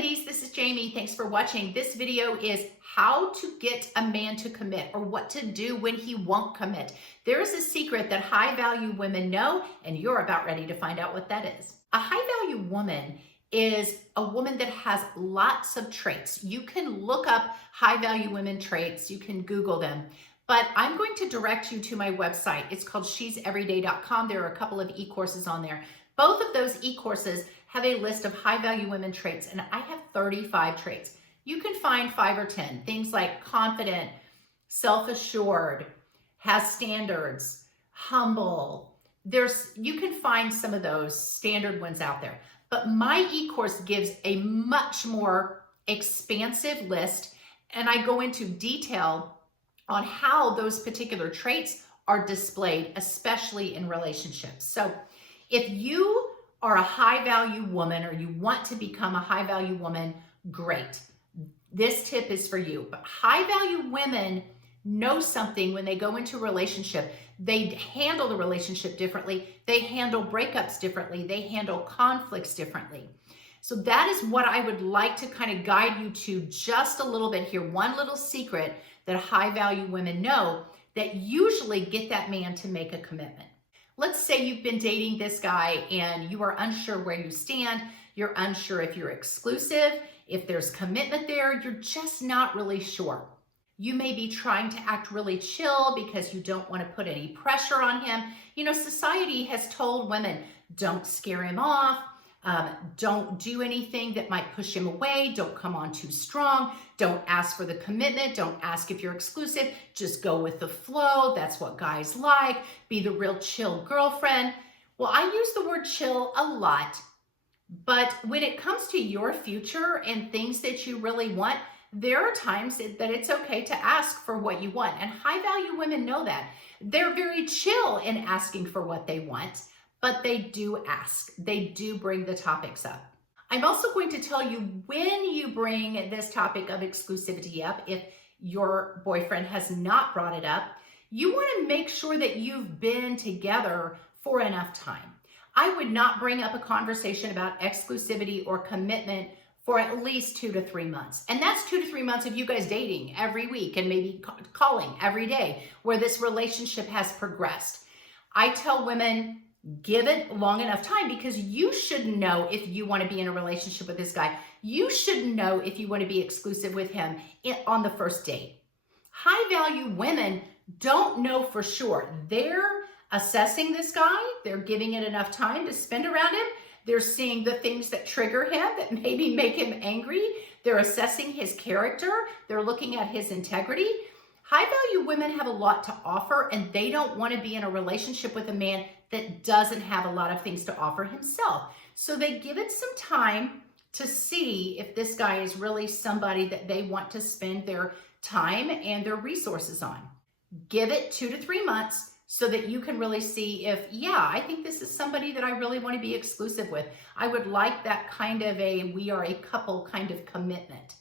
ladies, this is Jamie. Thanks for watching. This video is how to get a man to commit, or what to do when he won't commit. There is a secret that high value women know, and you're about ready to find out what that is. A high value woman is a woman that has lots of traits. You can look up high value women traits. You can Google them. But I'm going to direct you to my website. It's called she'severyday.com. There are a couple of e-courses on there. Both of those e-courses have a list of high value women traits, and I have 35 traits. You can find 5 or 10, things like confident, self-assured, has standards, humble. You can find some of those standard ones out there. But my e-course gives a much more expansive list, and I go into detail on how those particular traits are displayed, especially in relationships. So if you are a high value woman, or you want to become a high value woman, great. This tip is for you. But high value women know something when they go into a relationship. They handle the relationship differently. They handle breakups differently. They handle conflicts differently. So that is what I would like to kind of guide you to just a little bit here. One little secret that high value women know that usually get that man to make a commitment. Let's say you've been dating this guy and you are unsure where you stand. You're unsure if you're exclusive, if there's commitment there. You're just not really sure. You may be trying to act really chill because you don't want to put any pressure on him. You know, society has told women, don't scare him off. Don't do anything that might push him away. Don't come on too strong. Don't ask for the commitment. Don't ask if you're exclusive. Just go with the flow. That's what guys like. Be the real chill girlfriend. Well, I use the word chill a lot, but when it comes to your future and things that you really want, there are times that it's okay to ask for what you want. And high value women know that. They're very chill in asking for what they want, but they do ask. They do bring the topics up. I'm also going to tell you when you bring this topic of exclusivity up, if your boyfriend has not brought it up, you want to make sure that you've been together for enough time. I would not bring up a conversation about exclusivity or commitment for at least 2 to 3 months. And that's 2 to 3 months of you guys dating every week and maybe calling every day, where this relationship has progressed. I tell women, give it long enough time, because you should know if you want to be in a relationship with this guy. You should know if you want to be exclusive with him on the first date. High value women don't know for sure. They're assessing this guy. They're giving it enough time to spend around him. They're seeing the things that trigger him, that maybe make him angry. They're assessing his character. They're looking at his integrity. High value women have a lot to offer, and they don't want to be in a relationship with a man that doesn't have a lot of things to offer himself. So they give it some time to see if this guy is really somebody that they want to spend their time and their resources on. Give it 2 to 3 months so that you can really see if, yeah, I think this is somebody that I really want to be exclusive with. I would like that kind of we are a couple kind of commitment.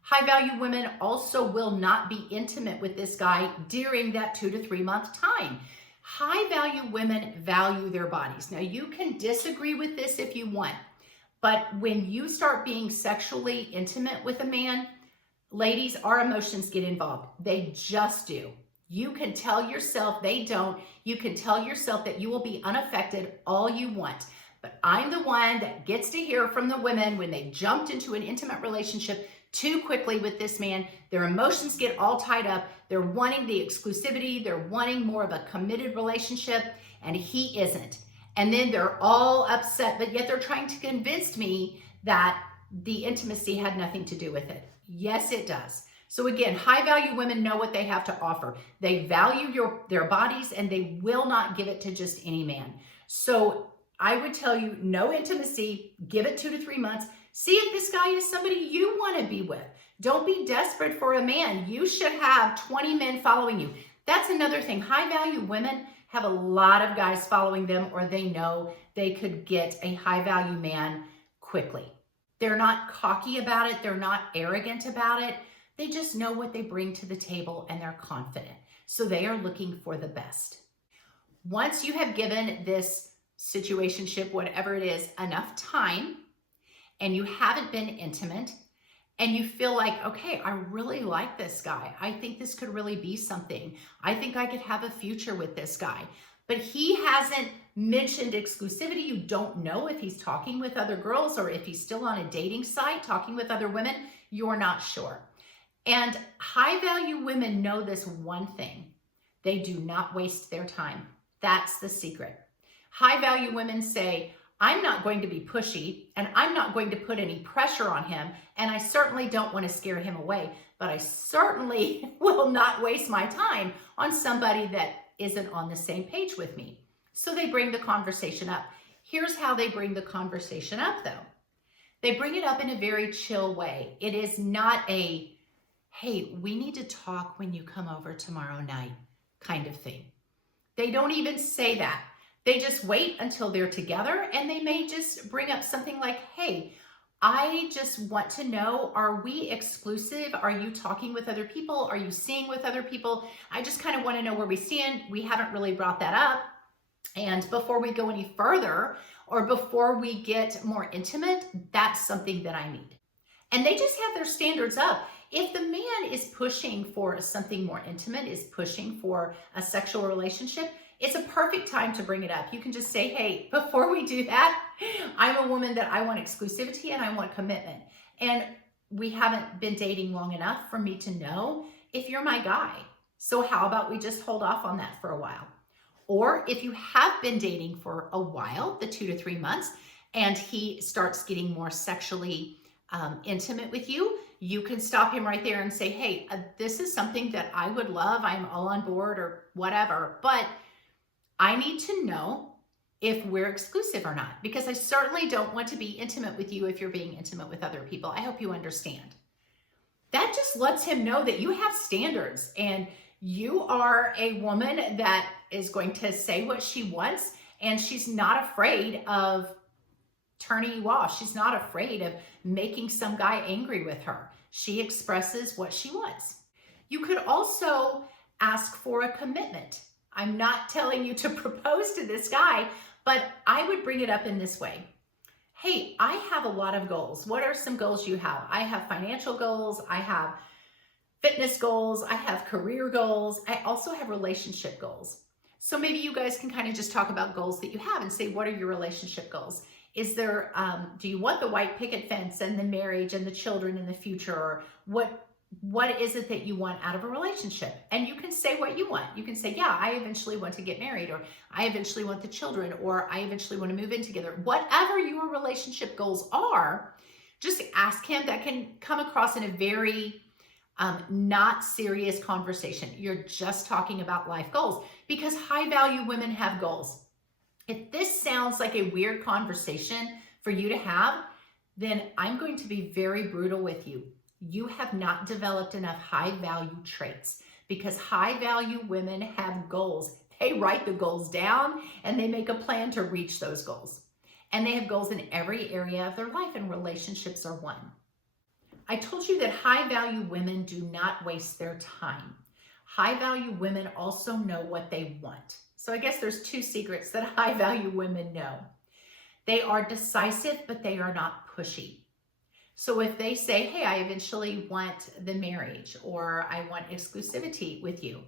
High value women also will not be intimate with this guy during that 2 to 3 month time. High value women value their bodies. Now, you can disagree with this if you want, but when you start being sexually intimate with a man, ladies, our emotions get involved. They just do. You can tell yourself they don't. You can tell yourself that you will be unaffected all you want. But I'm the one that gets to hear from the women when they jumped into an intimate relationship too quickly with this man. Their emotions get all tied up. They're wanting the exclusivity. They're wanting more of a committed relationship, and he isn't. And then they're all upset, but yet they're trying to convince me that the intimacy had nothing to do with it. Yes, it does. So again, high value women know what they have to offer. They value their bodies, and they will not give it to just any man. So I would tell you, no intimacy, give it 2 to 3 months. See if this guy is somebody you want to be with. Don't be desperate for a man. You should have 20 men following you. That's another thing. High value women have a lot of guys following them, or they know they could get a high value man quickly. They're not cocky about it. They're not arrogant about it. They just know what they bring to the table, and they're confident. So they are looking for the best. Once you have given this situationship, whatever it is, enough time, and you haven't been intimate, and you feel like, okay, I really like this guy. I think this could really be something. I think I could have a future with this guy. But he hasn't mentioned exclusivity. You don't know if he's talking with other girls or if he's still on a dating site talking with other women. You're not sure. And high value women know this one thing. They do not waste their time. That's the secret. High value women say, I'm not going to be pushy, and I'm not going to put any pressure on him, and I certainly don't want to scare him away, but I certainly will not waste my time on somebody that isn't on the same page with me. So they bring the conversation up. Here's how they bring the conversation up, though. They bring it up in a very chill way. It is not a, hey, we need to talk when you come over tomorrow night kind of thing. They don't even say that. They just wait until they're together, and they may just bring up something like, hey, I just want to know, are we exclusive? Are you talking with other people? Are you seeing with other people? I just kind of want to know where we stand. We haven't really brought that up. And before we go any further, or before we get more intimate, that's something that I need. And they just have their standards up. If the man is pushing for something more intimate, is pushing for a sexual relationship, it's a perfect time to bring it up. You can just say, hey, before we do that, I'm a woman that I want exclusivity and I want commitment. And we haven't been dating long enough for me to know if you're my guy. So how about we just hold off on that for a while? Or if you have been dating for a while, the 2 to 3 months, and he starts getting more sexually intimate with you, you can stop him right there and say, hey, this is something that I would love. I'm all on board or whatever, but I need to know if we're exclusive or not, because I certainly don't want to be intimate with you if you're being intimate with other people. I hope you understand. That just lets him know that you have standards and you are a woman that is going to say what she wants, and she's not afraid of turning you off. She's not afraid of making some guy angry with her. She expresses what she wants. You could also ask for a commitment. I'm not telling you to propose to this guy, but I would bring it up in this way. Hey, I have a lot of goals. What are some goals you have? I have financial goals. I have fitness goals. I have career goals. I also have relationship goals. So maybe you guys can kind of just talk about goals that you have and say, what are your relationship goals? Is there, do you want the white picket fence and the marriage and the children in the future? Or what is it that you want out of a relationship? And you can say what you want. You can say, yeah, I eventually want to get married, or I eventually want the children, or I eventually want to move in together. Whatever your relationship goals are, just ask him. That can come across in a very not serious conversation. You're just talking about life goals, because high value women have goals. If this sounds like a weird conversation for you to have, then I'm going to be very brutal with you. You have not developed enough high value traits, because high value women have goals. They write the goals down and they make a plan to reach those goals. And they have goals in every area of their life, and relationships are one. I told you that high value women do not waste their time. High value women also know what they want. So I guess there's 2 secrets that high value women know. They are decisive, but they are not pushy. So if they say, hey, I eventually want the marriage, or I want exclusivity with you,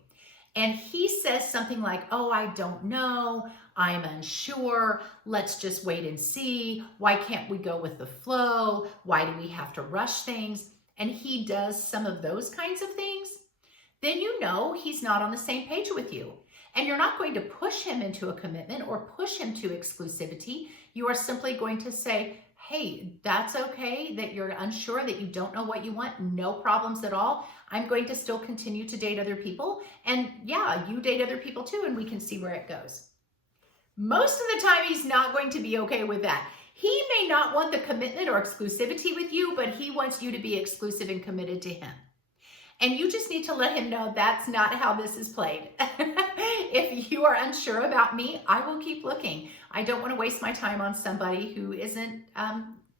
and he says something like, oh, I don't know, I'm unsure, let's just wait and see, why can't we go with the flow, why do we have to rush things, and he does some of those kinds of things, then you know he's not on the same page with you. And you're not going to push him into a commitment or push him to exclusivity. You are simply going to say, hey, that's okay that you're unsure, that you don't know what you want. No problems at all. I'm going to still continue to date other people. And yeah, you date other people too, and we can see where it goes. Most of the time, he's not going to be okay with that. He may not want the commitment or exclusivity with you, but he wants you to be exclusive and committed to him. And you just need to let him know that's not how this is played. If you are unsure about me, I will keep looking. I don't want to waste my time on somebody who isn't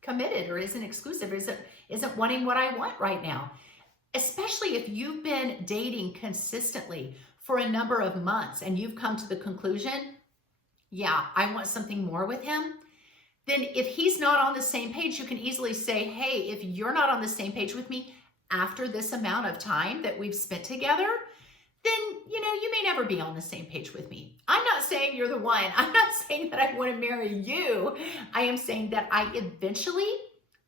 committed or isn't exclusive, or isn't wanting what I want right now. Especially if you've been dating consistently for a number of months and you've come to the conclusion, yeah, I want something more with him. then if he's not on the same page, you can easily say, hey, if you're not on the same page with me after this amount of time that we've spent together, then, you may never be on the same page with me. I'm not saying you're the one. I'm not saying that I want to marry you. I am saying that I eventually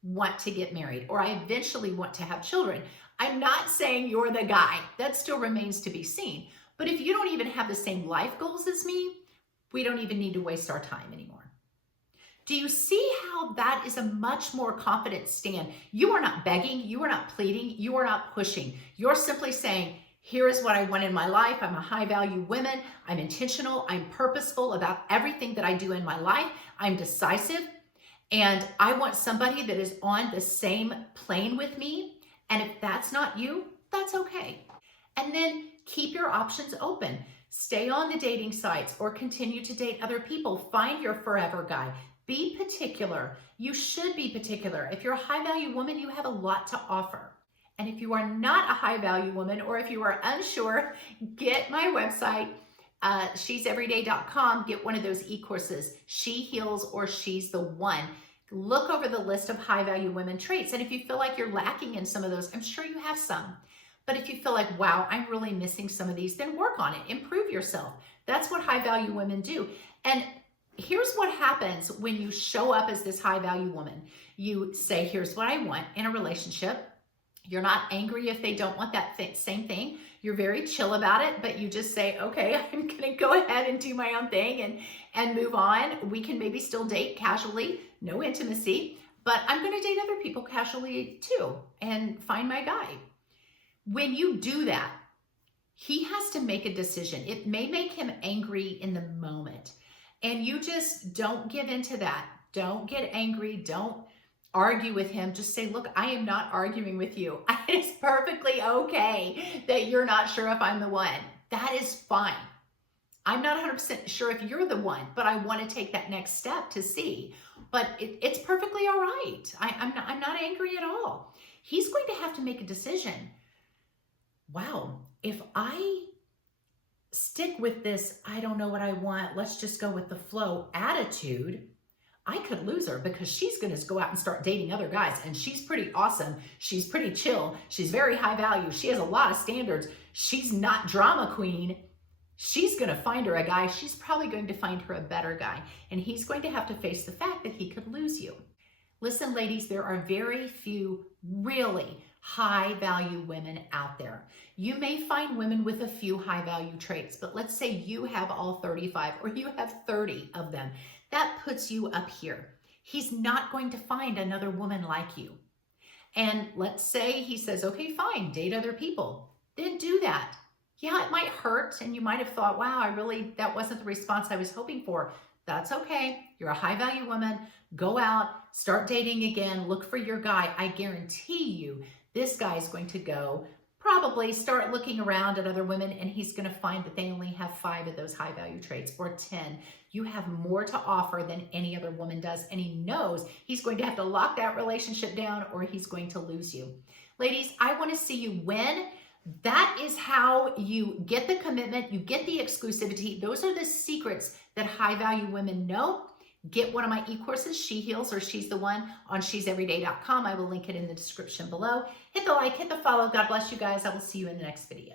want to get married, or I eventually want to have children. I'm not saying you're the guy. That still remains to be seen. But if you don't even have the same life goals as me, we don't even need to waste our time anymore. Do you see how that is a much more confident stand? You are not begging, you are not pleading, you are not pushing. You're simply saying, here is what I want in my life. I'm a high value woman. I'm intentional. I'm purposeful about everything that I do in my life. I'm decisive. And I want somebody that is on the same plane with me. And if that's not you, that's okay. And then keep your options open. Stay on the dating sites or continue to date other people. Find your forever guy. Be particular. You should be particular. If you're a high value woman, you have a lot to offer. And if you are not a high value woman, or if you are unsure, get my website, she'severyday.com. Get one of those e-courses, She Heals or She's the One. Look over the list of high value women traits. And if you feel like you're lacking in some of those, I'm sure you have some. But if you feel like, wow, I'm really missing some of these, then work on it. Improve yourself. That's what high value women do. And here's what happens when you show up as this high value woman. You say, here's what I want in a relationship. You're not angry if they don't want that same thing. You're very chill about it, but you just say, okay, I'm gonna go ahead and do my own thing and move on. We can maybe still date casually, no intimacy, but I'm gonna date other people casually too and find my guy. When you do that, he has to make a decision. It may make him angry in the moment, and you just don't give into that. Don't get angry, don't argue with him. Just say, look, I am not arguing with you. It's perfectly okay that you're not sure if I'm the one. That is fine. I'm not 100% sure if you're the one, but I want to take that next step to see. But it's perfectly all right. I'm not angry at all. He's going to have to make a decision. Wow, if I stick with this, I don't know what I want, let's just go with the flow attitude, I could lose her, because she's going to go out and start dating other guys, and she's pretty awesome. She's pretty chill. She's very high value. She has a lot of standards. She's not drama queen. She's going to find her a guy. She's probably going to find her a better guy, and he's going to have to face the fact that he could lose you. Listen, ladies, there are very few really high value women out there. You may find women with a few high value traits, but let's say you have all 35 or you have 30 of them. That puts you up here. He's not going to find another woman like you. And let's say he says, okay, fine, date other people. Then do that. Yeah, it might hurt, and you might have thought, wow, that wasn't the response I was hoping for. That's okay. You're a high value woman. Go out, start dating again, look for your guy. I guarantee you this guy is going to go probably start looking around at other women, and he's going to find that they only have 5 of those high value traits or 10. You have more to offer than any other woman does, and he knows he's going to have to lock that relationship down or he's going to lose you. Ladies, I want to see you win. That is how you get the commitment, you get the exclusivity. Those are the secrets that high value women know. Get one of my e-courses, She Heals or She's the One, on she'severyday.com. I will link it in the description below. Hit the like, hit the follow. God bless you guys. I will see you in the next video.